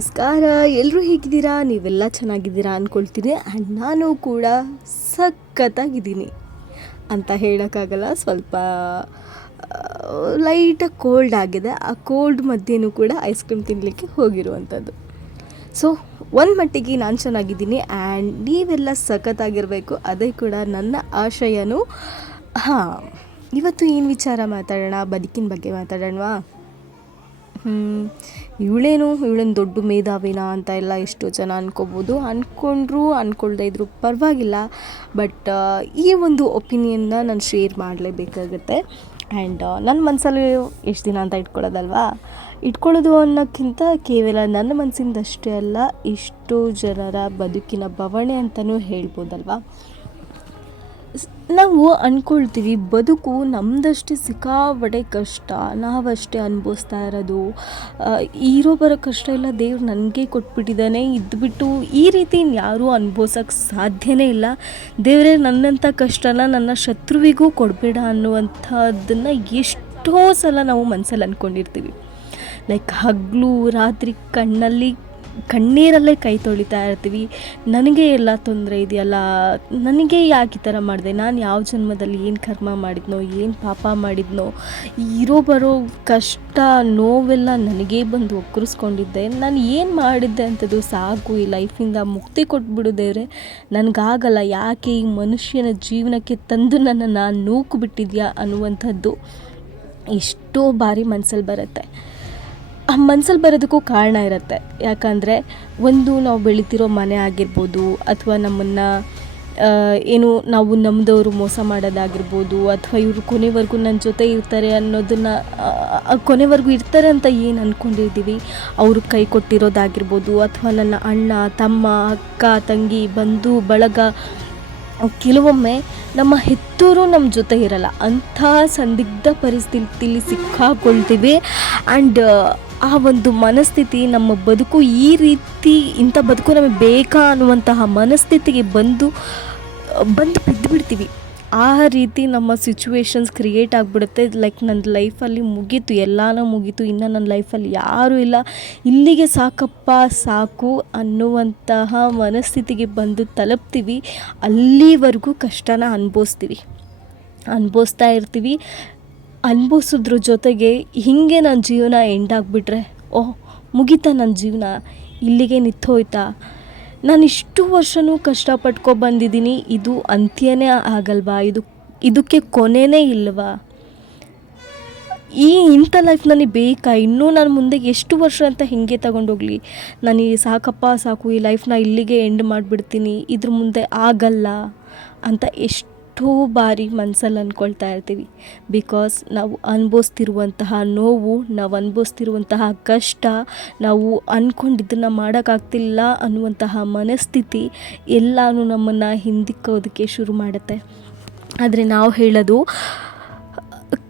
ನಮಸ್ಕಾರ. ಎಲ್ಲರೂ ಹೇಗಿದ್ದೀರಾ? ನೀವೆಲ್ಲ ಚೆನ್ನಾಗಿದ್ದೀರಾ ಅಂದ್ಕೊಳ್ತೀನಿ. ಆ್ಯಂಡ್ ನಾನು ಕೂಡ ಸಖತ್ತಾಗಿದ್ದೀನಿ ಅಂತ ಹೇಳೋಕ್ಕಾಗಲ್ಲ. ಸ್ವಲ್ಪ ಲೈಟಾಗಿ ಕೋಲ್ಡ್ ಆಗಿದೆ. ಆ ಕೋಲ್ಡ್ ಮಧ್ಯೆಯೂ ಕೂಡ ಐಸ್ ಕ್ರೀಮ್ ತಿನ್ನಲಿಕ್ಕೆ ಹೋಗಿರುವಂಥದ್ದು. ಸೊ ಒಂದು ಮಟ್ಟಿಗೆ ನಾನು ಚೆನ್ನಾಗಿದ್ದೀನಿ ಆ್ಯಂಡ್ ನೀವೆಲ್ಲ ಸಖತ್ತಾಗಿರಬೇಕು, ಅದೇ ಕೂಡ ನನ್ನ ಆಶಯನೂ. ಇವತ್ತು ಏನು ವಿಚಾರ ಮಾತಾಡೋಣ? ಬದುಕಿನ ಬಗ್ಗೆ ಮಾತಾಡೋಣವಾ? ಇವಳೇನು ದೊಡ್ಡ ಮೇಧಾವಿನ ಅಂತ ಎಲ್ಲ ಎಷ್ಟೋ ಜನ ಅಂದ್ಕೋಬೋದು. ಅಂದ್ಕೊಳ್ದೇ ಇದ್ದರೂ ಪರವಾಗಿಲ್ಲ. ಬಟ್ ಈ ಒಂದು ಒಪಿನಿಯನ್ನ ನಾನು ಶೇರ್ ಮಾಡಲೇಬೇಕಾಗತ್ತೆ. ಆ್ಯಂಡ್ ನನ್ನ ಮನಸ್ಸಲ್ಲಿ ಎಷ್ಟು ದಿನ ಅಂತ ಇಟ್ಕೊಳ್ಳೋದು ಅನ್ನೋಕ್ಕಿಂತ ಕೇವಲ ನನ್ನ ಮನಸ್ಸಿಂದಷ್ಟೇ ಅಲ್ಲ, ಎಷ್ಟೋ ಜನರ ಬದುಕಿನ ಬವಣೆ ಅಂತಲೂ ಹೇಳ್ಬೋದಲ್ವಾ. ನಾವು ಅಂದ್ಕೊಳ್ತೀವಿ ಬದುಕು ನಮ್ಮದಷ್ಟೇ ಸಿಕ್ಕಾಪಟ್ಟೆ ಕಷ್ಟ, ನಾವಷ್ಟೇ ಅನುಭವಿಸ್ತಾ ಇರೋದು, ಇರೋ ಬರೋ ಕಷ್ಟ ಎಲ್ಲ ದೇವ್ರು ನನಗೆ ಕೊಟ್ಬಿಟ್ಟಿದ್ದಾನೆ, ಇದ್ಬಿಟ್ಟು ಈ ರೀತಿ ಯಾರೂ ಅನುಭವಿಸೋಕ್ಕೆ ಸಾಧ್ಯನೇ ಇಲ್ಲ. ದೇವರೇ ನನ್ನಂಥ ಕಷ್ಟನ ನನ್ನ ಶತ್ರುವಿಗೂ ಕೊಡಬೇಡ ಅನ್ನುವಂಥದ್ದನ್ನು ಎಷ್ಟೋ ಸಲ ನಾವು ಮನಸ್ಸಲ್ಲಿ ಅಂದ್ಕೊಂಡಿರ್ತೀವಿ. ಲೈಕ್ ಹಗಲು ರಾತ್ರಿ ಕಣ್ಣೀರಲ್ಲೇ ಕೈ ತೊಳಿತಾ ಇರ್ತೀವಿ. ನನಗೆ ಎಲ್ಲ ತೊಂದರೆ ಇದೆಯಲ್ಲ, ನನಗೆ ಯಾಕೆ ಈ ಥರ ಮಾಡಿದೆ, ನಾನು ಯಾವ ಜನ್ಮದಲ್ಲಿ ಏನು ಕರ್ಮ ಮಾಡಿದ್ನೋ, ಏನು ಪಾಪ ಮಾಡಿದ್ನೋ, ಇರೋ ಬರೋ ಕಷ್ಟ ನೋವೆಲ್ಲ ನನಗೇ ಬಂದು ಒಕ್ಕರಿಸ್ಕೊಂಡಿದ್ದೆ, ನಾನು ಏನು ಮಾಡಿದ್ದೆ ಅಂಥದ್ದು, ಸಾಕು ಈ ಲೈಫಿಂದ ಮುಕ್ತಿ ಕೊಟ್ಬಿಡು ದೇವ್ರೆ, ನನಗಾಗಲ್ಲ, ಯಾಕೆ ಈ ಮನುಷ್ಯನ ಜೀವನಕ್ಕೆ ತಂದು ನನ್ನನ್ನು ನೂಕು ಬಿಟ್ಟಿದ್ಯಾ ಅನ್ನುವಂಥದ್ದು ಎಷ್ಟೋ ಬಾರಿ ಮನಸ್ಸಲ್ಲಿ ಬರುತ್ತೆ. ಆ ಮನಸ್ಸಲ್ಲಿ ಬರೋದಕ್ಕೂ ಕಾರಣ ಇರುತ್ತೆ. ಯಾಕಂದರೆ ಒಂದು ನಾವು ಬೆಳಿತಿರೋ ಮನೆ ಆಗಿರ್ಬೋದು, ಅಥವಾ ನಮ್ಮನ್ನು ನಾವು ನಮ್ಮದವರು ಮೋಸ ಮಾಡೋದಾಗಿರ್ಬೋದು, ಅಥವಾ ಇವರು ಕೊನೆವರೆಗೂ ನನ್ನ ಜೊತೆ ಇರ್ತಾರೆ ಅನ್ನೋದನ್ನು, ಕೊನೆವರೆಗೂ ಇರ್ತಾರೆ ಅಂತ ಏನು ಅಂದ್ಕೊಂಡಿರ್ತೀವಿ ಅವರು ಕೈ ಕೊಟ್ಟಿರೋದಾಗಿರ್ಬೋದು, ಅಥವಾ ನನ್ನ ಅಣ್ಣ ತಮ್ಮ ಅಕ್ಕ ತಂಗಿ ಬಂಧು ಬಳಗ, ಕೆಲವೊಮ್ಮೆ ನಮ್ಮ ಹೆತ್ತೋರು ನಮ್ಮ ಜೊತೆ ಇರಲ್ಲ. ಅಂಥ ಸಂದಿಗ್ಧ ಪರಿಸ್ಥಿತಿಲಿ ಸಿಕ್ಕಾಕೊಳ್ತೀವಿ. ಆ್ಯಂಡ್ ಆ ಒಂದು ಮನಸ್ಥಿತಿ, ನಮ್ಮ ಬದುಕು ಈ ರೀತಿ, ಇಂಥ ಬದುಕು ನಮಗೆ ಬೇಕಾ ಅನ್ನುವಂತಹ ಮನಸ್ಥಿತಿಗೆ ಬಂದು ಬಿದ್ದುಬಿಡ್ತೀವಿ. ಆ ರೀತಿ ನಮ್ಮ ಸಿಚುವೇಶನ್ಸ್ ಕ್ರಿಯೇಟ್ ಆಗಿಬಿಡುತ್ತೆ. ಲೈಕ್ ನನ್ನ ಲೈಫಲ್ಲಿ ಮುಗೀತು, ಎಲ್ಲನೂ ಮುಗೀತು, ಇನ್ನು ನನ್ನ ಲೈಫಲ್ಲಿ ಯಾರೂ ಇಲ್ಲ, ಇಲ್ಲಿಗೆ ಸಾಕಪ್ಪ ಸಾಕು ಅನ್ನುವಂತಹ ಮನಸ್ಥಿತಿಗೆ ಬಂದು ತಲುಪ್ತೀವಿ. ಅಲ್ಲಿವರೆಗೂ ಕಷ್ಟನ ಅನುಭವಿಸ್ತಾ ಇರ್ತೀವಿ. ಅನುಭವಿಸೋದ್ರ ಜೊತೆಗೆ ಹೀಗೆ ನನ್ನ ಜೀವನ ಎಂಡಾಗಿಬಿಟ್ರೆ, ಮುಗೀತಾ ನನ್ನ ಜೀವನ, ಇಲ್ಲಿಗೆ ನಿಂತೋಯ್ತಾ, ನಾನು ಇಷ್ಟು ವರ್ಷವೂ ಕಷ್ಟಪಟ್ಕೊ ಬಂದಿದ್ದೀನಿ, ಇದು ಅಂತ್ಯನೇ ಆಗಲ್ವಾ, ಇದಕ್ಕೆ ಕೊನೆಯೇ ಇಲ್ವಾ, ಇಂಥ ಲೈಫ್ ನನಗೆ ಬೇಕಾ, ಇನ್ನೂ ನಾನು ಮುಂದೆ ಎಷ್ಟು ವರ್ಷ ಅಂತ ಹಿಂಗೆ ತಗೊಂಡೋಗ್ಲಿ, ನಾನು ಸಾಕಪ್ಪ ಸಾಕು, ಈ ಲೈಫ್ನ ಇಲ್ಲಿಗೆ ಎಂಡ್ ಮಾಡಿಬಿಡ್ತೀನಿ, ಇದ್ರ ಮುಂದೆ ಆಗಲ್ಲ ಅಂತ ಎಷ್ಟೋ ಬಾರಿ ಮನಸ್ಸಲ್ಲಿ ಅಂದ್ಕೊಳ್ತಾ ಇರ್ತೀವಿ. ಬಿಕಾಸ್ ನಾವು ಅನುಭವಿಸ್ತಿರುವಂತಹ ನೋವು, ನಾವು ಅನುಭವಿಸ್ತಿರುವಂತಹ ಕಷ್ಟ, ನಾವು ಅಂದ್ಕೊಂಡಿದ್ದನ್ನು ಮಾಡೋಕ್ಕಾಗ್ತಿಲ್ಲ ಅನ್ನುವಂತಹ ಮನಸ್ಥಿತಿ ಎಲ್ಲನೂ ನಮ್ಮನ್ನು ಹಿಂದಿಕ್ಕೋದಕ್ಕೆ ಶುರು ಮಾಡುತ್ತೆ. ಆದರೆ ನಾವು ಹೇಳೋದು,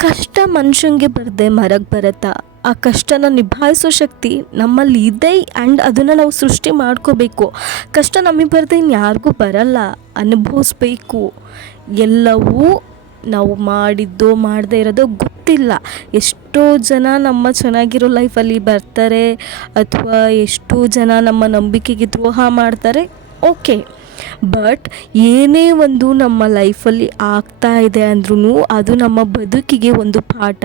ಕಷ್ಟ ಮನುಷ್ಯಂಗೆ ಬರದೆ ಮರಕ್ಕೆ ಬರುತ್ತಾ, ಆ ಕಷ್ಟನ ನಿಭಾಯಿಸೋ ಶಕ್ತಿ ನಮ್ಮಲ್ಲಿ ಇದೆ. ಆ್ಯಂಡ್ ಅದನ್ನು ನಾವು ಸೃಷ್ಟಿ ಮಾಡ್ಕೋಬೇಕು. ಕಷ್ಟ ನಮಗೆ ಬರದೆ ಇನ್ಯಾರಿಗೂ ಬರಲ್ಲ, ಅನುಭವಿಸ್ಬೇಕು. ಎಲ್ಲವೂ ನಾವು ಮಾಡಿದ್ದೋ ಮಾಡದೇ ಇರೋದೋ ಗೊತ್ತಿಲ್ಲ. ಎಷ್ಟೋ ಜನ ನಮ್ಮ ಚೆನ್ನಾಗಿರೋ ಲೈಫಲ್ಲಿ ಬರ್ತಾರೆ, ಅಥವಾ ಎಷ್ಟೋ ಜನ ನಮ್ಮ ನಂಬಿಕೆಗೆ ದ್ರೋಹ ಮಾಡ್ತಾರೆ, ಓಕೆ. ಬಟ್ ಏನೇ ಒಂದು ನಮ್ಮ ಲೈಫಲ್ಲಿ ಆಗ್ತಾ ಇದೆ ಅಂದ್ರೂ ಅದು ನಮ್ಮ ಬದುಕಿಗೆ ಒಂದು ಪಾಠ.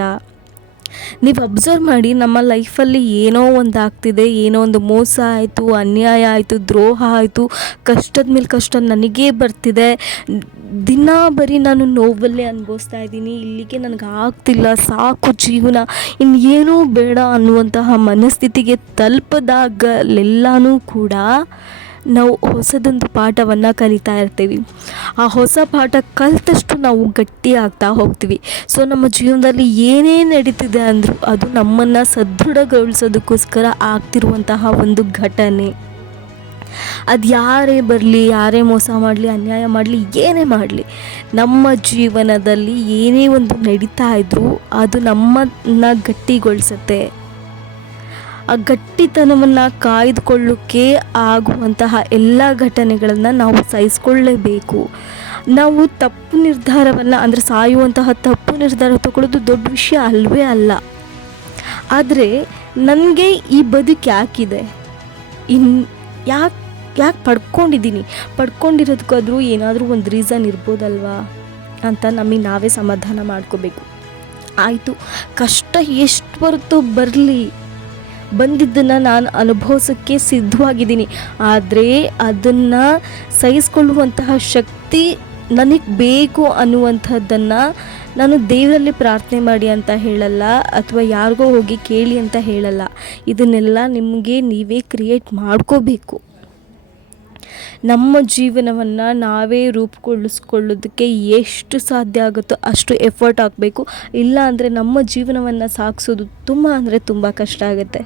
ನೀವು ಅಬ್ಸರ್ವ್ ಮಾಡಿ, ನಮ್ಮ ಲೈಫಲ್ಲಿ ಏನೋ ಒಂದು ಆಗ್ತಿದೆ, ಏನೋ ಒಂದು ಮೋಸ ಆಯಿತು, ಅನ್ಯಾಯ ಆಯಿತು, ದ್ರೋಹ ಆಯಿತು, ಕಷ್ಟದ ಮೇಲೆ ಕಷ್ಟ ನನಗೇ ಬರ್ತಿದೆ, ದಿನ ಬರೀ ನಾನು ನೋವಲ್ಲೇ ಅನುಭವಿಸ್ತಾ ಇದ್ದೀನಿ, ಇಲ್ಲಿಗೆ ನನಗೆ ಆಗ್ತಿಲ್ಲ, ಸಾಕು ಜೀವನ, ಇನ್ನೇನೂ ಬೇಡ ಅನ್ನುವಂತಹ ಮನಸ್ಥಿತಿಗೆ ತಲುಪಿದಾಗಲೆಲ್ಲನೂ ಕೂಡ ನಾವು ಹೊಸದೊಂದು ಪಾಠವನ್ನು ಕಲಿತಾ ಇರ್ತೀವಿ. ಆ ಹೊಸ ಪಾಠ ಕಲಿತಷ್ಟು ನಾವು ಗಟ್ಟಿ ಆಗ್ತಾ ಹೋಗ್ತೀವಿ. ಸೊ ನಮ್ಮ ಜೀವನದಲ್ಲಿ ಏನೇ ನಡೀತಿದೆ ಅಂದರೂ ಅದು ನಮ್ಮನ್ನು ಸದೃಢಗೊಳಿಸೋದಕ್ಕೋಸ್ಕರ ಆಗ್ತಿರುವಂತಹ ಒಂದು ಘಟನೆ. ಅದು ಯಾರೇ ಬರಲಿ, ಯಾರೇ ಮೋಸ ಮಾಡಲಿ, ಅನ್ಯಾಯ ಮಾಡಲಿ, ಏನೇ ಮಾಡಲಿ, ನಮ್ಮ ಜೀವನದಲ್ಲಿ ಏನೇ ಒಂದು ನಡೀತಾ ಇದ್ದರೂ ಅದು ನಮ್ಮನ್ನು ಗಟ್ಟಿಗೊಳಿಸುತ್ತೆ. ಆ ಗಟ್ಟಿತನವನ್ನು ಕಾಯ್ದುಕೊಳ್ಳೋಕ್ಕೆ ಆಗುವಂತಹ ಎಲ್ಲ ಘಟನೆಗಳನ್ನು ನಾವು ಸಹಿಸ್ಕೊಳ್ಳೇಬೇಕು. ನಾವು ತಪ್ಪು ನಿರ್ಧಾರವನ್ನು, ಅಂದರೆ ಸಾಯುವಂತಹ ತಪ್ಪು ನಿರ್ಧಾರ ತಗೊಳ್ಳೋದು ದೊಡ್ಡ ವಿಷಯ ಅಲ್ವೇ ಅಲ್ಲ. ಆದರೆ ನನಗೆ ಈ ಬದುಕು ಯಾಕಿದೆ, ಯಾಕೆ ಯಾಕೆ ಪಡ್ಕೊಂಡಿರೋದಕ್ಕಾದ್ರೂ ಏನಾದರೂ ಒಂದು ರೀಸನ್ ಇರ್ಬೋದಲ್ವಾ ಅಂತ ನಮಗೆ ನಾವೇ ಸಮಾಧಾನ ಮಾಡ್ಕೋಬೇಕು. ಆಯಿತು, ಕಷ್ಟ ಎಷ್ಟು ಬರುತ್ತೋ ಬರಲಿ, ಬಂದಿದ್ದನ್ನು ನಾನು ಅನುಭವಿಸೋಕ್ಕೆ ಸಿದ್ಧವಾಗಿದ್ದೀನಿ. ಆದರೆ ಅದನ್ನು ಸಹಿಸ್ಕೊಳ್ಳುವಂತಹ ಶಕ್ತಿ ನನಗೆ ಬೇಕು ಅನ್ನುವಂಥದ್ದನ್ನು ನಾನು ದೇವರಲ್ಲಿ ಪ್ರಾರ್ಥನೆ ಮಾಡಿ ಅಂತ ಹೇಳಲ್ಲ, ಅಥವಾ ಯಾರಿಗೋ ಹೋಗಿ ಕೇಳಿ ಅಂತ ಹೇಳಲ್ಲ. ಇದನ್ನೆಲ್ಲ ನಿಮಗೆ ನೀವೇ ಕ್ರಿಯೇಟ್ ಮಾಡ್ಕೋಬೇಕು. ನಮ್ಮ ಜೀವನವನ್ನು ನಾವೇ ರೂಪುಗೊಳಿಸ್ಕೊಳ್ಳೋದಕ್ಕೆ ಎಷ್ಟು ಸಾಧ್ಯ ಆಗುತ್ತೋ ಅಷ್ಟು ಎಫರ್ಟ್ ಹಾಕಬೇಕು. ಇಲ್ಲ ಅಂದರೆ ನಮ್ಮ ಜೀವನವನ್ನು ಸಾಗಿಸೋದು ತುಂಬ ಕಷ್ಟ ಆಗುತ್ತೆ.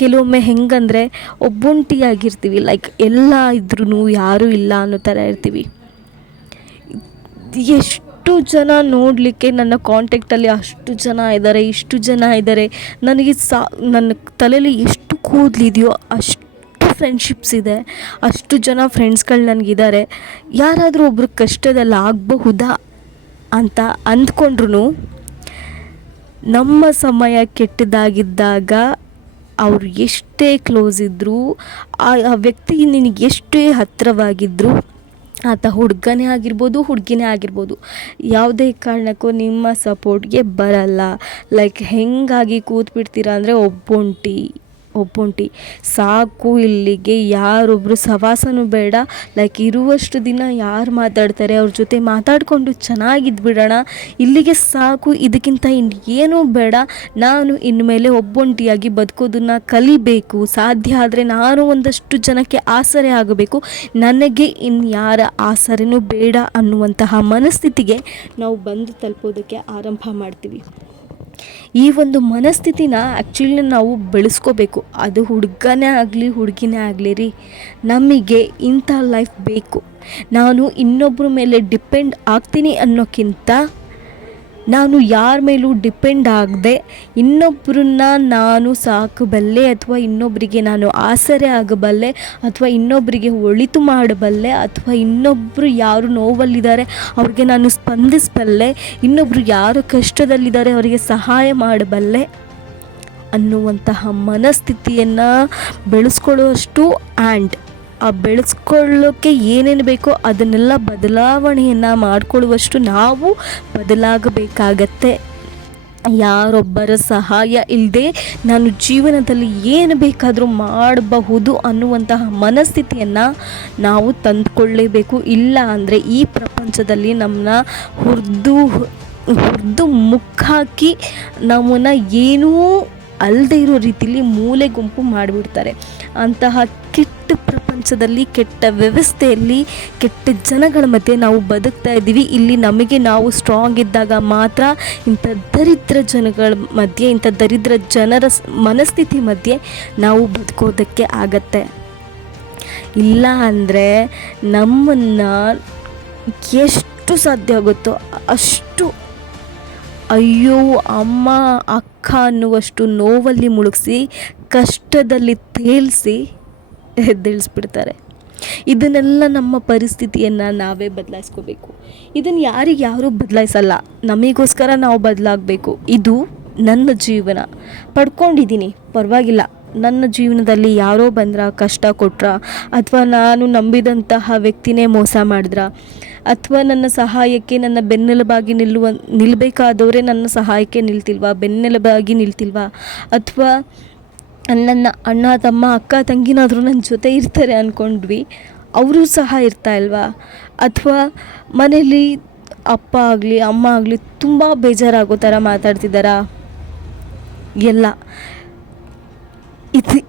ಕೆಲವೊಮ್ಮೆ ಹೆಂಗಂದರೆ ಒಬ್ಬೊಂಟಿಯಾಗಿರ್ತೀವಿ, ಲೈಕ್ ಎಲ್ಲ ಇದ್ರೂ ಯಾರೂ ಇಲ್ಲ ಅನ್ನೋ ಥರ ಇರ್ತೀವಿ. ಎಷ್ಟು ಜನ ನೋಡಲಿಕ್ಕೆ ನನ್ನ ಕಾಂಟ್ಯಾಕ್ಟಲ್ಲಿ ಅಷ್ಟು ಜನ ಇದ್ದಾರೆ, ಇಷ್ಟು ಜನ ಇದ್ದಾರೆ, ನನಗೆ ನನ್ನ ತಲೆಯಲ್ಲಿ ಎಷ್ಟು ಕೂದಲಿದೆಯೋ ಅಷ್ಟು ಫ್ರೆಂಡ್ಶಿಪ್ಸ್ ಇದೆ, ಅಷ್ಟು ಜನ ಫ್ರೆಂಡ್ಸ್ಗಳು ನನಗಿದ್ದಾರೆ. ಯಾರಾದರೂ ಒಬ್ಬರು ಕಷ್ಟದಲ್ಲಿ ಆಗಬಹುದಾ ಅಂತ ಅಂದ್ಕೊಂಡ್ರು ನಮ್ಮ ಸಮಯ ಕೆಟ್ಟದಾಗಿದ್ದಾಗ ಅವರು ಎಷ್ಟೇ ಕ್ಲೋಸ್ ಇದ್ದರೂ, ಆ ವ್ಯಕ್ತಿ ನಿನಗೆ ಎಷ್ಟೇ ಹತ್ತಿರವಾಗಿದ್ದರೂ, ಆತ ಹುಡುಗನೇ ಆಗಿರ್ಬೋದು ಹುಡುಗಿನೇ ಆಗಿರ್ಬೋದು, ಯಾವುದೇ ಕಾರಣಕ್ಕೂ ನಿಮ್ಮ ಸಪೋರ್ಟ್ಗೆ ಬರಲ್ಲ. ಲೈಕ್ ಹೆಂಗಾಗಿ ಕೂತ್ಬಿಡ್ತೀರಾ ಅಂದರೆ ಒಬ್ಬೊಂಟಿ ಸಾಕು, ಇಲ್ಲಿಗೆ ಯಾರೊಬ್ಬರು ಸವಾಸನೂ ಬೇಡ. ಲೈಕ್ ಇರುವಷ್ಟು ದಿನ ಯಾರು ಮಾತಾಡ್ತಾರೆ ಅವ್ರ ಜೊತೆ ಮಾತಾಡಿಕೊಂಡು ಚೆನ್ನಾಗಿದ್ಬಿಡೋಣ, ಇಲ್ಲಿಗೆ ಸಾಕು, ಇದಕ್ಕಿಂತ ಇನ್ನೇನೂ ಬೇಡ. ನಾನು ಇನ್ಮೇಲೆ ಒಬ್ಬೊಂಟಿಯಾಗಿ ಬದುಕೋದನ್ನು ಕಲಿಬೇಕು, ಸಾಧ್ಯ ಆದರೆ ನಾನು ಒಂದಷ್ಟು ಜನಕ್ಕೆ ಆಸರೆ ಆಗಬೇಕು, ನನಗೆ ಇನ್ಯಾರ ಆಸರೆನೂ ಬೇಡ ಅನ್ನುವಂತಹ ಮನಸ್ಥಿತಿಗೆ ನಾವು ಬಂದು ತಲುಪೋದಕ್ಕೆ ಆರಂಭ ಮಾಡ್ತೀವಿ. ಈ ಒಂದು ಮನಸ್ಥಿತಿನ ಆ್ಯಕ್ಚುಲಿ ನಾವು ಬೆಳೆಸ್ಕೋಬೇಕು. ಅದು ಹುಡುಗನೇ ಆಗಲಿ ಹುಡುಗಿನೇ ಆಗಲಿ ರೀ, ನಮಗೆ ಇಂಥ ಲೈಫ್ ಬೇಕು. ನಾನು ಇನ್ನೊಬ್ಬರ ಮೇಲೆ ಡಿಪೆಂಡ್ ಆಗ್ತೀನಿ ಅನ್ನೋಕ್ಕಿಂತ ನಾನು ಯಾರ ಮೇಲೂ ಡಿಪೆಂಡ್ ಆಗದೆ ಇನ್ನೊಬ್ಬರನ್ನ ನಾನು ಸಾಕಬಲ್ಲೆ, ಅಥವಾ ಇನ್ನೊಬ್ಬರಿಗೆ ನಾನು ಆಸರೆ ಆಗಬಲ್ಲೆ, ಅಥವಾ ಇನ್ನೊಬ್ಬರಿಗೆ ಒಳಿತು ಮಾಡಬಲ್ಲೆ, ಅಥವಾ ಇನ್ನೊಬ್ಬರು ಯಾರು ನೋವಲ್ಲಿದ್ದಾರೆ ಅವ್ರಿಗೆ ನಾನು ಸ್ಪಂದಿಸಬಲ್ಲೆ, ಇನ್ನೊಬ್ಬರು ಯಾರು ಕಷ್ಟದಲ್ಲಿದ್ದಾರೆ ಅವರಿಗೆ ಸಹಾಯ ಮಾಡಬಲ್ಲೆ ಅನ್ನುವಂತಹ ಮನಸ್ಥಿತಿಯನ್ನು ಬೆಳೆಸ್ಕೊಳ್ಳುವಷ್ಟು ಆ ಬೆಳೆಸ್ಕೊಳ್ಳೋಕ್ಕೆ ಏನೇನು ಬೇಕೋ ಅದನ್ನೆಲ್ಲ ಬದಲಾವಣೆಯನ್ನು ಮಾಡಿಕೊಳ್ಳುವಷ್ಟು ನಾವು ಬದಲಾಗಬೇಕಾಗತ್ತೆ. ಯಾರೊಬ್ಬರ ಸಹಾಯ ಇಲ್ಲದೆ ನಾನು ಜೀವನದಲ್ಲಿ ಏನು ಬೇಕಾದರೂ ಮಾಡಬಹುದು ಅನ್ನುವಂತಹ ಮನಸ್ಥಿತಿಯನ್ನು ನಾವು ತಂದುಕೊಳ್ಳೇಬೇಕು. ಇಲ್ಲ ಅಂದರೆ ಈ ಪ್ರಪಂಚದಲ್ಲಿ ನಮ್ಮನ್ನ ಹುರಿದು ಮುಕ್ಕಾಕಿ ನಮ್ಮನ್ನು ಏನೂ ಅಲ್ಲದೆ ಇರೋ ರೀತಿಯಲ್ಲಿ ಮೂಲೆ ಗುಂಪು ಮಾಡಿಬಿಡ್ತಾರೆ. ಅಂತಹ ಕೆಟ್ಟ ಪ್ರಪಂಚದಲ್ಲಿ, ಕೆಟ್ಟ ವ್ಯವಸ್ಥೆಯಲ್ಲಿ, ಕೆಟ್ಟ ಜನಗಳ ಮಧ್ಯೆ ನಾವು ಬದುಕ್ತಾ ಇದ್ದೀವಿ. ಇಲ್ಲಿ ನಮಗೆ ನಾವು ಸ್ಟ್ರಾಂಗ್ ಇದ್ದಾಗ ಮಾತ್ರ ಇಂಥ ದರಿದ್ರ ಜನಗಳ ಮಧ್ಯೆ, ಇಂಥ ದರಿದ್ರ ಜನರ ಮನಸ್ಥಿತಿ ಮಧ್ಯೆ ನಾವು ಬದುಕೋದಕ್ಕೆ ಆಗತ್ತೆ. ಇಲ್ಲ ಅಂದರೆ ನಮ್ಮನ್ನು ಎಷ್ಟು ಸಾಧ್ಯ ಆಗುತ್ತೋ ಅಷ್ಟು ಅಯ್ಯೋ ಅಮ್ಮ ಅಕ್ಕ ಅನ್ನುವಷ್ಟು ನೋವಲ್ಲಿ ಮುಳುಗಿಸಿ, ಕಷ್ಟದಲ್ಲಿ ತೇಲಿಸಿ ಎದ್ದೇಳಿಸ್ಬಿಡ್ತಾರೆ. ಇದನ್ನೆಲ್ಲ ನಮ್ಮ ಪರಿಸ್ಥಿತಿಯನ್ನು ನಾವೇ ಬದಲಾಯಿಸ್ಕೋಬೇಕು. ಇದನ್ನು ಯಾರೂ ಬದಲಾಯಿಸಲ್ಲ, ನಮಗೋಸ್ಕರ ನಾವು ಬದಲಾಗಬೇಕು. ಇದು ನನ್ನ ಜೀವನ, ಪಡ್ಕೊಂಡಿದ್ದೀನಿ, ಪರವಾಗಿಲ್ಲ. ನನ್ನ ಜೀವನದಲ್ಲಿ ಯಾರೋ ಕಷ್ಟ ಕೊಟ್ರ, ಅಥವಾ ನಾನು ನಂಬಿದಂತಹ ವ್ಯಕ್ತಿನೇ ಮೋಸ ಮಾಡಿದ್ರ, ಅಥವಾ ನನ್ನ ಸಹಾಯಕ್ಕೆ ನನ್ನ ಬೆನ್ನೆಲುಬಾಗಿ ನಿಲ್ಲಬೇಕಾದವರೇ ನನ್ನ ಸಹಾಯಕ್ಕೆ ಬೆನ್ನೆಲುಬಾಗಿ ನಿಲ್ತಿಲ್ವಾ, ಅಥವಾ ನನ್ನ ಅಣ್ಣ ತಮ್ಮ ಅಕ್ಕ ತಂಗಿನಾದರೂ ನನ್ನ ಜೊತೆ ಇರ್ತಾರೆ ಅಂದ್ಕೊಂಡ್ವಿ, ಅವರು ಸಹ ಇರ್ತಾ ಇಲ್ವಾ, ಅಥವಾ ಮನೇಲಿ ಅಪ್ಪ ಆಗಲಿ ಅಮ್ಮ ಆಗಲಿ ತುಂಬ ಬೇಜಾರಾಗೋ ಥರ ಮಾತಾಡ್ತಿದ್ದಾರಾ, ಎಲ್ಲ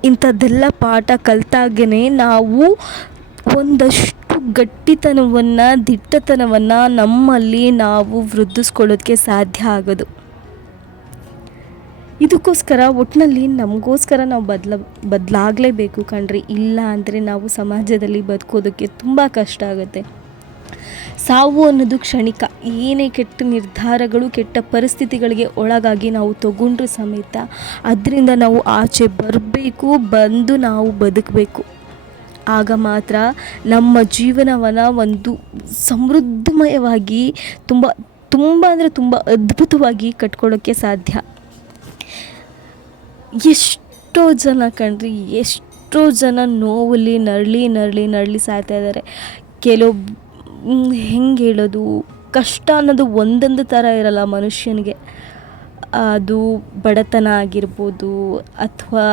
ಇಂಥದ್ದೆಲ್ಲ ಪಾಠ ಕಲಿತಾಗೇ ನಾವು ಒಂದಷ್ಟು ಗಟ್ಟಿತನವನ್ನು, ದಿಟ್ಟತನವನ್ನು ನಮ್ಮಲ್ಲಿ ನಾವು ವೃದ್ಧಿಸ್ಕೊಳ್ಳೋದಕ್ಕೆ ಸಾಧ್ಯ ಆಗೋದು. ಇದಕ್ಕೋಸ್ಕರ ಒಟ್ಟಿನಲ್ಲಿ ನಮಗೋಸ್ಕರ ನಾವು ಬದಲಾಗಲೇಬೇಕು ಕಣ್ರಿ. ಇಲ್ಲ ಅಂದರೆ ನಾವು ಸಮಾಜದಲ್ಲಿ ಬದುಕೋದಕ್ಕೆ ತುಂಬ ಕಷ್ಟ ಆಗುತ್ತೆ. ಸಾವು ಅನ್ನೋದು ಕ್ಷಣಿಕ. ಏನೇ ಕೆಟ್ಟ ನಿರ್ಧಾರಗಳು, ಕೆಟ್ಟ ಪರಿಸ್ಥಿತಿಗಳಿಗೆ ಒಳಗಾಗಿ ನಾವು ತಗೊಂಡ್ರೂ ಸಮೇತ ಅದರಿಂದ ನಾವು ಆಚೆ ಬಂದು ನಾವು ಬದುಕಬೇಕು. ಆಗ ಮಾತ್ರ ನಮ್ಮ ಜೀವನವನ್ನು ಒಂದು ಸಮೃದ್ಧಮಯವಾಗಿ ತುಂಬ ಅಂದರೆ ತುಂಬ ಅದ್ಭುತವಾಗಿ ಕಟ್ಕೊಳ್ಳೋಕ್ಕೆ ಸಾಧ್ಯ. ಎಷ್ಟೋ ಜನ ಕಣ್ರಿ, ಎಷ್ಟೋ ಜನ ನೋವಲ್ಲಿ ನರಳಿ ಸಾಯ್ತಾ ಇದ್ದಾರೆ. ಹೆಂಗೆ ಹೇಳೋದು, ಕಷ್ಟ ಅನ್ನೋದು ಒಂದೊಂದು ಥರ ಇರಲ್ಲ ಮನುಷ್ಯನಿಗೆ. ಅದು ಬಡತನ ಆಗಿರ್ಬೋದು, ಅಥವಾ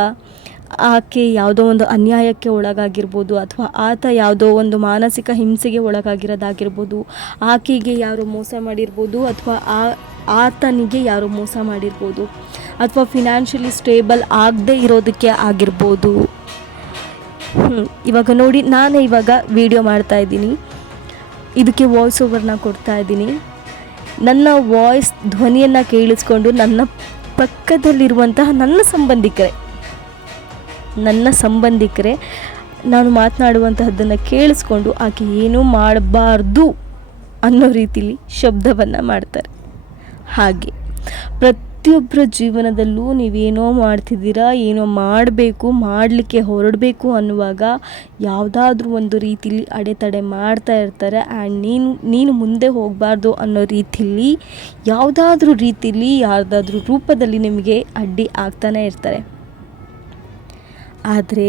ಆಕೆ ಯಾವುದೋ ಒಂದು ಅನ್ಯಾಯಕ್ಕೆ ಒಳಗಾಗಿರ್ಬೋದು, ಅಥವಾ ಆತ ಯಾವುದೋ ಒಂದು ಮಾನಸಿಕ ಹಿಂಸೆಗೆ ಒಳಗಾಗಿರೋದಾಗಿರ್ಬೋದು, ಆಕೆಗೆ ಯಾರೋ ಮೋಸ ಮಾಡಿರ್ಬೋದು, ಅಥವಾ ಆತನಿಗೆ ಯಾರೋ ಮೋಸ ಮಾಡಿರ್ಬೋದು, ಅಥವಾ ಫಿನಾನ್ಷಿಯಲಿ ಸ್ಟೇಬಲ್ ಆಗದೇ ಇರೋದಕ್ಕೆ ಆಗಿರ್ಬೋದು. ಇವಾಗ ನೋಡಿ, ನಾನೇ ಇವಾಗ ವಿಡಿಯೋ ಮಾಡ್ತಾಯಿದ್ದೀನಿ, ಇದಕ್ಕೆ ವಾಯ್ಸ್ ಓವರ್ನ ಕೊಡ್ತಾ ಇದ್ದೀನಿ. ನನ್ನ ವಾಯ್ಸ್ ಧ್ವನಿಯನ್ನು ಕೇಳಿಸ್ಕೊಂಡು ನನ್ನ ಪಕ್ಕದಲ್ಲಿರುವಂತಹ ನನ್ನ ಸಂಬಂಧಿಕರೇ ನಾನು ಮಾತನಾಡುವಂತಹದ್ದನ್ನು ಕೇಳಿಸ್ಕೊಂಡು ಆಕೆ ಏನೂ ಮಾಡಬಾರ್ದು ಅನ್ನೋ ರೀತಿಲಿ ಶಬ್ದವನ್ನು ಮಾಡ್ತಾರೆ. ಹಾಗೆ ಪ್ರತಿಯೊಬ್ಬರ ಜೀವನದಲ್ಲೂ ನೀವೇನೋ ಮಾಡ್ತಿದ್ದೀರಾ, ಏನೋ ಮಾಡಲಿಕ್ಕೆ ಹೊರಡಬೇಕು ಅನ್ನುವಾಗ ಯಾವುದಾದ್ರೂ ಒಂದು ರೀತಿಲಿ ಅಡೆತಡೆ ಮಾಡ್ತಾ ಇರ್ತಾರೆ. ಆ್ಯಂಡ್ ನೀನು ಮುಂದೆ ಹೋಗಬಾರ್ದು ಅನ್ನೋ ರೀತಿಲಿ ಯಾವುದಾದ್ರೂ ರೂಪದಲ್ಲಿ ನಿಮಗೆ ಅಡ್ಡಿ ಆಗ್ತಾನೆ ಇರ್ತಾರೆ. ಆದರೆ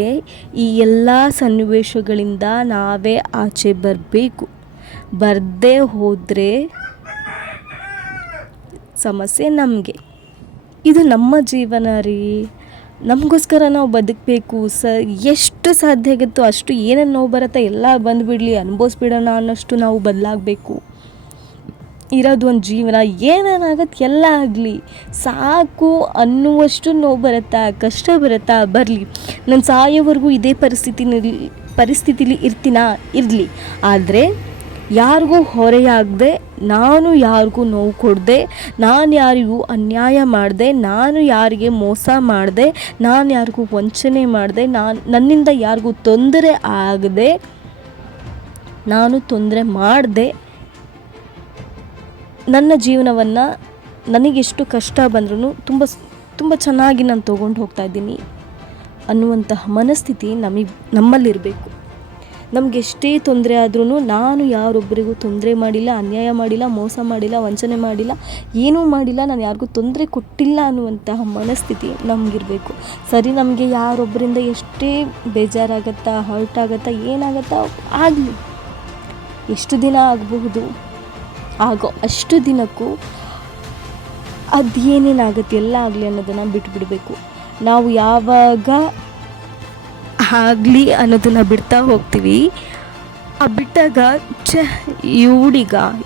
ಈ ಎಲ್ಲ ಸನ್ನಿವೇಶಗಳಿಂದ ನಾವೇ ಆಚೆ ಬರಬೇಕು. ಬರದೇ ಹೋದರೆ ಸಮಸ್ಯೆ ನಮಗೆ. ಇದು ನಮ್ಮ ಜೀವನ ರೀ, ನಮಗೋಸ್ಕರ ನಾವು ಬದುಕಬೇಕು. ಎಷ್ಟು ಸಾಧ್ಯ ಆಗುತ್ತೋ ಅಷ್ಟು ಏನೇನು ನೋವು ಬರುತ್ತೆ ಎಲ್ಲ ಬಂದುಬಿಡಲಿ, ಅನುಭವಿಸ್ಬಿಡೋಣ ಅನ್ನೋಷ್ಟು ನಾವು ಬದಲಾಗಬೇಕು. ಇರೋದು ಒಂದು ಜೀವನ, ಏನೇನಾಗತ್ತೆ ಎಲ್ಲ ಆಗಲಿ ಸಾಕು ಅನ್ನುವಷ್ಟು ನೋವು ಬರುತ್ತಾ, ಕಷ್ಟ ಬರುತ್ತಾ, ಬರಲಿ. ನಾನು ಸಾಯೋವರೆಗೂ ಇದೇ ಪರಿಸ್ಥಿತಿಲಿ ಇರಲಿ. ಆದರೆ ಯಾರಿಗೂ ಹೊರೆಯಾಗದೆ, ನಾನು ಯಾರಿಗೂ ನೋವು ಕೊಡದೆ, ನಾನು ಯಾರಿಗೂ ಅನ್ಯಾಯ ಮಾಡದೆ, ನಾನು ಯಾರಿಗೆ ಮೋಸ ಮಾಡದೆ, ನಾನು ಯಾರಿಗೂ ವಂಚನೆ ಮಾಡದೆ, ನನ್ನಿಂದ ಯಾರಿಗೂ ತೊಂದರೆ ಆಗದೆ, ನಾನು ತೊಂದರೆ ಮಾಡದೆ ನನ್ನ ಜೀವನವನ್ನು ನನಗೆಷ್ಟು ಕಷ್ಟ ಬಂದ್ರೂ ತುಂಬ ಚೆನ್ನಾಗಿ ನಾನು ತೊಗೊಂಡು ಹೋಗ್ತಾಯಿದ್ದೀನಿ ಅನ್ನುವಂತಹ ಮನಸ್ಥಿತಿ ನಮ್ಮಲ್ಲಿರಬೇಕು. ನಮಗೆಷ್ಟೇ ತೊಂದರೆ ಆದ್ರೂ ನಾನು ಯಾರೊಬ್ಬರಿಗೂ ತೊಂದರೆ ಮಾಡಿಲ್ಲ, ಅನ್ಯಾಯ ಮಾಡಿಲ್ಲ, ಮೋಸ ಮಾಡಿಲ್ಲ, ವಂಚನೆ ಮಾಡಿಲ್ಲ, ಏನೂ ಮಾಡಿಲ್ಲ, ನಾನು ಯಾರಿಗೂ ತೊಂದರೆ ಕೊಟ್ಟಿಲ್ಲ ಅನ್ನುವಂತಹ ಮನಸ್ಥಿತಿ ನಮಗಿರಬೇಕು. ಸರಿ, ನಮಗೆ ಯಾರೊಬ್ಬರಿಂದ ಎಷ್ಟೇ ಬೇಜಾರಾಗತ್ತಾ, ಹರ್ಟ್ ಆಗುತ್ತಾ, ಏನಾಗತ್ತಾ ಆಗಲಿ, ಎಷ್ಟು ದಿನ ಆಗಬಹುದು, ಆಗೋ ಅಷ್ಟು ದಿನಕ್ಕೂ ಅದೇನೇನಾಗುತ್ತೆ ಎಲ್ಲ ಆಗಲಿ ಅನ್ನೋದನ್ನು ಬಿಟ್ಟುಬಿಡಬೇಕು. ನಾವು ಯಾವಾಗ ಆಗಲಿ ಅನ್ನೋದನ್ನು ಬಿಡ್ತಾ ಹೋಗ್ತೀವಿ, ಬಿಟ್ಟಾಗ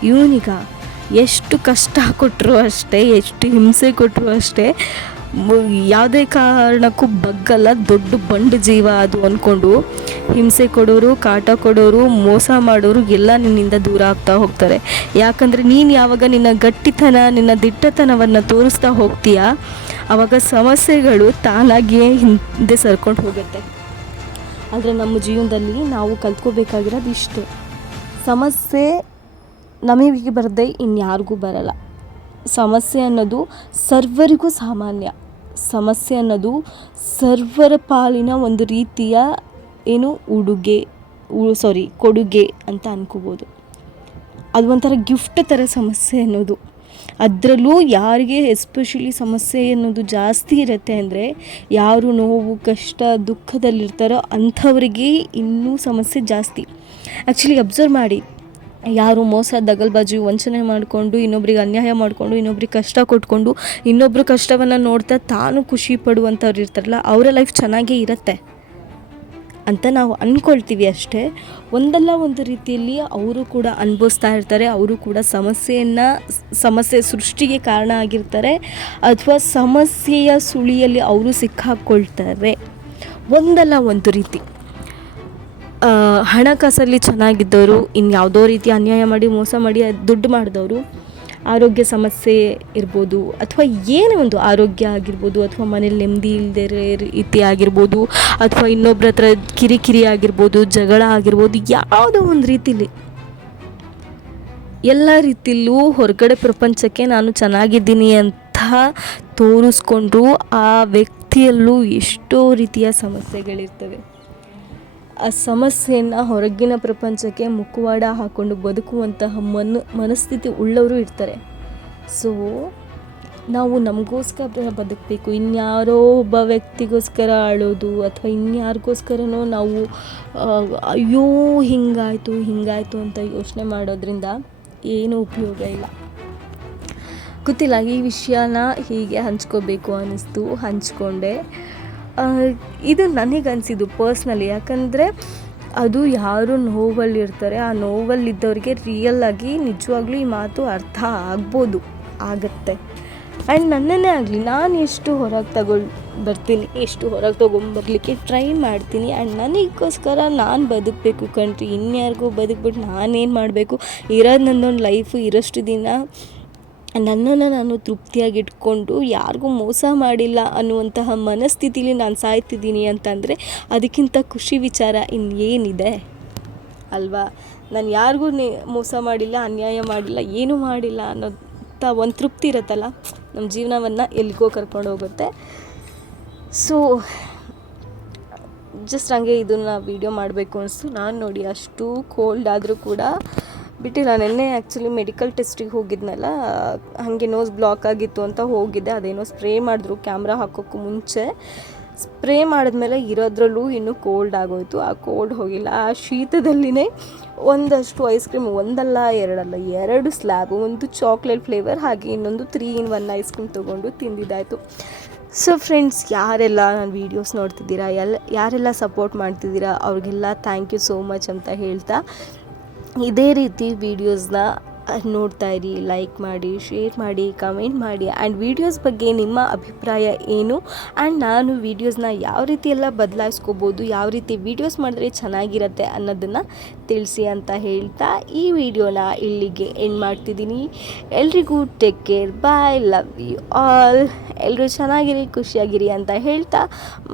ಇವನಿಗ ಎಷ್ಟು ಕಷ್ಟ ಕೊಟ್ಟರು ಅಷ್ಟೇ, ಎಷ್ಟು ಹಿಂಸೆ ಕೊಟ್ಟರು ಅಷ್ಟೇ, ಯಾವುದೇ ಕಾರಣಕ್ಕೂ ಬಗ್ಗಲ್ಲ, ದೊಡ್ಡ ಬಂಡು ಜೀವ ಅದು ಅಂದ್ಕೊಂಡು ಹಿಂಸೆ ಕೊಡೋರು, ಕಾಟ ಕೊಡೋರು, ಮೋಸ ಮಾಡೋರು ಎಲ್ಲ ನಿನ್ನಿಂದ ದೂರ ಆಗ್ತಾ ಹೋಗ್ತಾರೆ. ಯಾಕಂದರೆ ನೀನು ಯಾವಾಗ ನಿನ್ನ ಗಟ್ಟಿತನ, ನಿನ್ನ ದಿಟ್ಟತನವನ್ನು ತೋರಿಸ್ತಾ ಹೋಗ್ತೀಯಾ, ಆವಾಗ ಸಮಸ್ಯೆಗಳು ತಾನಾಗಿಯೇ ಹಿಂದೆ ಸರ್ಕೊಂಡು ಹೋಗುತ್ತೆ. ಆದರೆ ನಮ್ಮ ಜೀವನದಲ್ಲಿ ನಾವು ಕಲ್ತ್ಕೋಬೇಕಾಗಿರೋದು ಇಷ್ಟೇ, ಸಮಸ್ಯೆ ನಮಗೆ ಬರದೆ ಇನ್ಯಾರಿಗೂ ಬರಲ್ಲ. ಸಮಸ್ಯೆ ಅನ್ನೋದು ಸರ್ವರಿಗೂ ಸಾಮಾನ್ಯ. ಸಮಸ್ಯೆ ಅನ್ನೋದು ಸರ್ವರ ಪಾಲಿನ ಒಂದು ರೀತಿಯ ಕೊಡುಗೆ ಅಂತ ಅನ್ಕೋಬೋದು. ಅದು ಒಂಥರ ಗಿಫ್ಟ್ ಥರ ಸಮಸ್ಯೆ ಅನ್ನೋದು. ಅದರಲ್ಲೂ ಯಾರಿಗೆ ಎಸ್ಪೆಷಲಿ ಸಮಸ್ಯೆ ಅನ್ನೋದು ಜಾಸ್ತಿ ಇರುತ್ತೆ ಅಂದರೆ, ಯಾರು ನೋವು, ಕಷ್ಟ, ದುಃಖದಲ್ಲಿರ್ತಾರೋ ಅಂಥವರಿಗೆ ಇನ್ನೂ ಸಮಸ್ಯೆ ಜಾಸ್ತಿ. ಆ್ಯಕ್ಚುಲಿ ಅಬ್ಸರ್ವ್ ಮಾಡಿ, ಯಾರು ಮೋಸ, ದಗಲ್ಬಾಜಿ, ವಂಚನೆ ಮಾಡಿಕೊಂಡು, ಇನ್ನೊಬ್ರಿಗೆ ಅನ್ಯಾಯ ಮಾಡಿಕೊಂಡು, ಇನ್ನೊಬ್ರಿಗೆ ಕಷ್ಟ ಕೊಟ್ಕೊಂಡು, ಇನ್ನೊಬ್ಬರು ಕಷ್ಟವನ್ನು ನೋಡ್ತಾ ತಾನು ಖುಷಿ ಪಡುವಂಥವ್ರು ಇರ್ತಾರಲ್ಲ, ಅವರ ಲೈಫ್ ಚೆನ್ನಾಗೇ ಇರುತ್ತೆ ಅಂತ ನಾವು ಅಂದ್ಕೊಳ್ತೀವಿ ಅಷ್ಟೇ. ಒಂದಲ್ಲ ಒಂದು ರೀತಿಯಲ್ಲಿ ಅವರು ಕೂಡ ಅನುಭವಿಸ್ತಾ ಇರ್ತಾರೆ. ಅವರು ಕೂಡ ಸಮಸ್ಯೆ ಸೃಷ್ಟಿಗೆ ಕಾರಣ ಆಗಿರ್ತಾರೆ, ಅಥವಾ ಸಮಸ್ಯೆಯ ಸುಳಿಯಲ್ಲಿ ಅವರು ಸಿಕ್ಕಾಕ್ಕೊಳ್ತಾರೆ ಒಂದಲ್ಲ ಒಂದು ರೀತಿ. ಹಣಕಾಸಲ್ಲಿ ಚೆನ್ನಾಗಿದ್ದವರು, ಇನ್ಯಾವುದೋ ರೀತಿ ಅನ್ಯಾಯ ಮಾಡಿ, ಮೋಸ ಮಾಡಿ ದುಡ್ಡು ಮಾಡಿದವರು, ಆರೋಗ್ಯ ಸಮಸ್ಯೆ ಇರ್ಬೋದು, ಅಥವಾ ಏನೇ ಒಂದು ಆರೋಗ್ಯ ಆಗಿರ್ಬೋದು, ಅಥವಾ ಮನೇಲಿ ನೆಮ್ಮದಿ ಇಲ್ಲದೆ ರೀತಿ ಆಗಿರ್ಬೋದು, ಅಥವಾ ಇನ್ನೊಬ್ಬರ ಹತ್ರ ಕಿರಿಕಿರಿ ಆಗಿರ್ಬೋದು, ಜಗಳ ಆಗಿರ್ಬೋದು, ಯಾವುದೋ ಒಂದು ರೀತಿಲಿ, ಎಲ್ಲ ರೀತಿಯಲ್ಲೂ ಹೊರಗಡೆ ಪ್ರಪಂಚಕ್ಕೆ ನಾನು ಚೆನ್ನಾಗಿದ್ದೀನಿ ಅಂತ ತೋರಿಸ್ಕೊಂಡ್ರು ಆ ವ್ಯಕ್ತಿಯಲ್ಲೂ ಎಷ್ಟೋ ರೀತಿಯ ಸಮಸ್ಯೆಗಳಿರ್ತವೆ. ಆ ಸಮಸ್ಯೆಯನ್ನು ಹೊರಗಿನ ಪ್ರಪಂಚಕ್ಕೆ ಮುಖವಾಡ ಹಾಕ್ಕೊಂಡು ಬದುಕುವಂತಹ ಮನಸ್ಥಿತಿ ಉಳ್ಳವರು ಇರ್ತಾರೆ. ಸೊ ನಾವು ನಮಗೋಸ್ಕರ ಬದುಕಬೇಕು, ಇನ್ಯಾರೋ ಒಬ್ಬ ವ್ಯಕ್ತಿಗೋಸ್ಕರ ಅಳೋದು ಅಥವಾ ಇನ್ಯಾರಿಗೋಸ್ಕರನೋ ನಾವು ಅಯ್ಯೋ ಹಿಂಗಾಯಿತು ಅಂತ ಯೋಚನೆ ಮಾಡೋದ್ರಿಂದ ಏನೂ ಉಪಯೋಗ ಇಲ್ಲ. ಗೊತ್ತಿಲ್ಲ, ಈ ವಿಷಯನ ಹೀಗೆ ಹಂಚ್ಕೋಬೇಕು ಅನ್ನಿಸ್ತು, ಹಂಚ್ಕೊಂಡೆ. ಇದು ನನಗನ್ಸಿದ್ದು ಪರ್ಸ್ನಲಿ, ಯಾಕಂದರೆ ಅದು ಯಾರು ನೋವಲ್ಲಿರ್ತಾರೆ, ಆ ನೋವಲ್ಲಿದ್ದವ್ರಿಗೆ ರಿಯಲ್ಲಾಗಿ ನಿಜವಾಗ್ಲೂ ಈ ಮಾತು ಅರ್ಥ ಆಗತ್ತೆ. ಆ್ಯಂಡ್ ನನ್ನನ್ನೇ ಆಗಲಿ, ನಾನು ಎಷ್ಟು ಹೊರಗೆ ಬರ್ತೀನಿ, ಎಷ್ಟು ಹೊರಗೆ ತೊಗೊಂಬರ್ಲಿಕ್ಕೆ ಟ್ರೈ ಮಾಡ್ತೀನಿ. ಆ್ಯಂಡ್ ನನಗೋಸ್ಕರ ನಾನು ಬದುಕಬೇಕು ಕಣ್ರಿ, ಇನ್ಯಾರಿಗೂ ಬದುಕ್ಬಿಟ್ಟು ನಾನೇನು ಮಾಡಬೇಕು, ಇರೋದು ನನ್ನೊಂದು ಲೈಫು, ಇರೋಷ್ಟು ದಿನ ನನ್ನನ್ನು ನಾನು ತೃಪ್ತಿಯಾಗಿ ಇಟ್ಕೊಂಡು ಯಾರಿಗೂ ಮೋಸ ಮಾಡಿಲ್ಲ ಅನ್ನುವಂತಹ ಮನಸ್ಥಿತಿಲಿ ನಾನು ಸಾಯ್ತಿದ್ದೀನಿ ಅಂತಂದರೆ ಅದಕ್ಕಿಂತ ಖುಷಿ ವಿಚಾರ ಇನ್ನೇನಿದೆ ಅಲ್ವಾ? ನಾನು ಯಾರಿಗೂ ಮೋಸ ಮಾಡಿಲ್ಲ, ಅನ್ಯಾಯ ಮಾಡಿಲ್ಲ, ಏನೂ ಮಾಡಿಲ್ಲ ಅನ್ನೋಂಥ ಒಂದು ತೃಪ್ತಿ ಇರುತ್ತಲ್ಲ, ನಮ್ಮ ಜೀವನವನ್ನು ಎಲ್ಲಿಗೋ ಕರ್ಕೊಂಡು ಹೋಗುತ್ತೆ. ಸೊ ಜಸ್ಟ್ ಹಂಗೆ ಇದನ್ನು ವೀಡಿಯೋ ಮಾಡಬೇಕು ಅನಿಸ್ತು. ನಾನು ನೋಡಿ ಅಷ್ಟು ಕೋಲ್ಡ್ ಆದರೂ ಕೂಡ ಬಿಟ್ಟಿಲ್ಲ. ನೆನ್ನೆ ಆ್ಯಕ್ಚುಲಿ ಮೆಡಿಕಲ್ ಟೆಸ್ಟಿಗೆ ಹೋಗಿದ್ನಲ್ಲ, ಹಾಗೆ ನೋಸ್ ಬ್ಲಾಕ್ ಆಗಿತ್ತು ಅಂತ ಹೋಗಿದ್ದೆ. ಅದೇನೋ ಸ್ಪ್ರೇ ಮಾಡಿದ್ರು ಕ್ಯಾಮ್ರಾ ಹಾಕೋಕ್ಕೂ ಮುಂಚೆ. ಸ್ಪ್ರೇ ಮಾಡಿದ್ಮೇಲೆ ಇರೋದ್ರಲ್ಲೂ ಇನ್ನೂ ಕೋಲ್ಡ್ ಆಗೋಯಿತು. ಆ ಕೋಲ್ಡ್ ಹೋಗಿಲ್ಲ. ಆ ಶೀತದಲ್ಲಿನೇ ಒಂದಷ್ಟು ಐಸ್ ಕ್ರೀಮ್, ಒಂದಲ್ಲ ಎರಡಲ್ಲ, 2 ಸ್ಲ್ಯಾಬು, ಒಂದು ಚಾಕ್ಲೇಟ್ ಫ್ಲೇವರ್ ಹಾಗೆ ಇನ್ನೊಂದು 3-in-1 ಐಸ್ ಕ್ರೀಮ್ ತೊಗೊಂಡು ತಿಂದಿದ್ದಾಯಿತು. ಸೊ ಫ್ರೆಂಡ್ಸ್, ಯಾರೆಲ್ಲ ನನ್ನ ವೀಡಿಯೋಸ್ ನೋಡ್ತಿದ್ದೀರಾ, ಯಾರೆಲ್ಲ ಸಪೋರ್ಟ್ ಮಾಡ್ತಿದ್ದೀರಾ ಅವ್ರಿಗೆಲ್ಲ ಥ್ಯಾಂಕ್ ಯು ಸೋ ಮಚ್ ಅಂತ ಹೇಳ್ತಾ, ಇದೇ ರೀತಿ ವೀಡಿಯೋಸ್ನ ನೋಡ್ತಾ ಇರಿ, ಲೈಕ್ ಮಾಡಿ, ಶೇರ್ ಮಾಡಿ, ಕಮೆಂಟ್ ಮಾಡಿ. ಆ್ಯಂಡ್ ವೀಡಿಯೋಸ್ ಬಗ್ಗೆ ನಿಮ್ಮ ಅಭಿಪ್ರಾಯ ಏನು, ಆ್ಯಂಡ್ ನಾನು ವೀಡಿಯೋಸ್ನ ಯಾವ ರೀತಿ ಎಲ್ಲ ಬದಲಾಯಿಸ್ಕೋಬೋದು, ಯಾವ ರೀತಿ ವೀಡಿಯೋಸ್ ಮಾಡಿದ್ರೆ ಚೆನ್ನಾಗಿರುತ್ತೆ ಅನ್ನೋದನ್ನು ತಿಳಿಸಿ ಅಂತ ಹೇಳ್ತಾ ಈ ವಿಡಿಯೋನ ಇಲ್ಲಿಗೆ ಎಂಡ್ ಮಾಡ್ತಿದ್ದೀನಿ. ಎಲ್ರಿಗೂ take care, bye, love you all. ಎಲ್ಲರೂ ಚೆನ್ನಾಗಿರಿ, ಖುಷಿಯಾಗಿರಿ ಅಂತ ಹೇಳ್ತಾ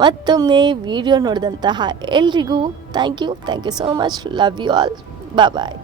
ಮತ್ತೊಮ್ಮೆ ವಿಡಿಯೋ ನೋಡಿದಂತಹ ಎಲ್ರಿಗೂ thank you so much, love you all, bye.